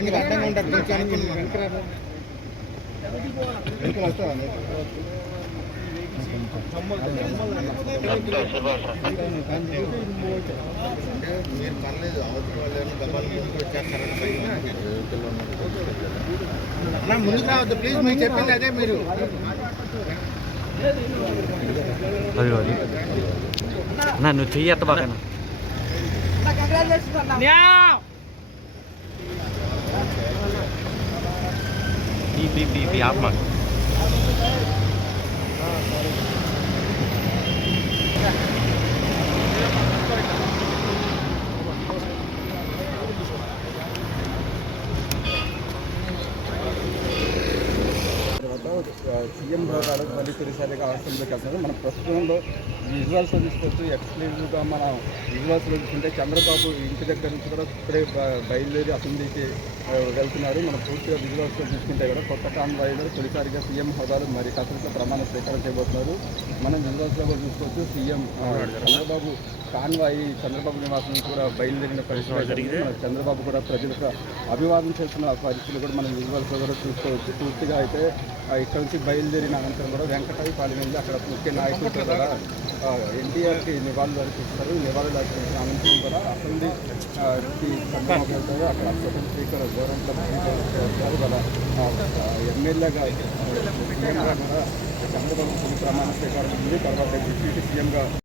బండికి అడ్డంగా ఉంటారు వెనకరాదు వస్తావా మీరు పర్లేదు అవతల వాళ్ళు డబ్బాలు ముందుకు వచ్చేస్తారన్న ముందుకు రావద్దు ప్లీజ్ మీరు చెప్పింది అదే మీరు నువ్వు చెయ్యత్త బాగా ఆత్మ సీఎం హోదాలో మళ్ళీ తొలిసారిగా అసెంబ్లీకి వెళ్తున్నారు. మన ప్రస్తుతంలో విజువల్స్లో తీసుకోవచ్చు. ఎక్స్క్లూజివ్గా మనం విజువల్స్లో చూసుకుంటే చంద్రబాబు ఇంటి దగ్గర నుంచి కూడా ఇప్పుడే బయలుదేరి అసెంబ్లీకి వెళ్తున్నారు. మనం పూర్తిగా విజువల్స్లో చూసుకుంటే కూడా కొత్త కాన్వాయ్లో తొలిసారిగా సీఎం హోదాలో మరి కసరత్తులో ప్రమాణ స్వీకారం చేయబోతున్నారు. మనం విజువల్స్లో కూడా చూసుకోవచ్చు. సీఎం చంద్రబాబు కాన్వాయి చంద్రబాబు నివాసం నుంచి కూడా బయలుదేరిన పరిస్థితి జరిగింది. చంద్రబాబు కూడా ప్రజలకు అభివాదం చేస్తున్న పరిస్థితులు కూడా మనం విజువల్స్లో కూడా చూసుకోవచ్చు. పూర్తిగా అయితే ఇక్కడ నుంచి బయలుదేరిన అనంతరం కూడా వెంకటాయి పాలెం వెళ్ళి అక్కడ ముఖ్య నాయకులు కూడా ఎన్టీఆర్కి నివాళులు అర్పిస్తారు. నివాళులు అర్పించిన అనంతరం కూడా అసెంబ్లీకి చంద్రబాబు వెళ్తారు. అక్కడ అసెంబ్లీ స్పీకర్ గౌరవంతో వాళ్ళ ఎమ్మెల్యేగా సీఎంగా కూడా చంద్రబాబు ప్రమాణ స్వీకారం ఉంది. తర్వాత డిప్యూటీ సీఎంగా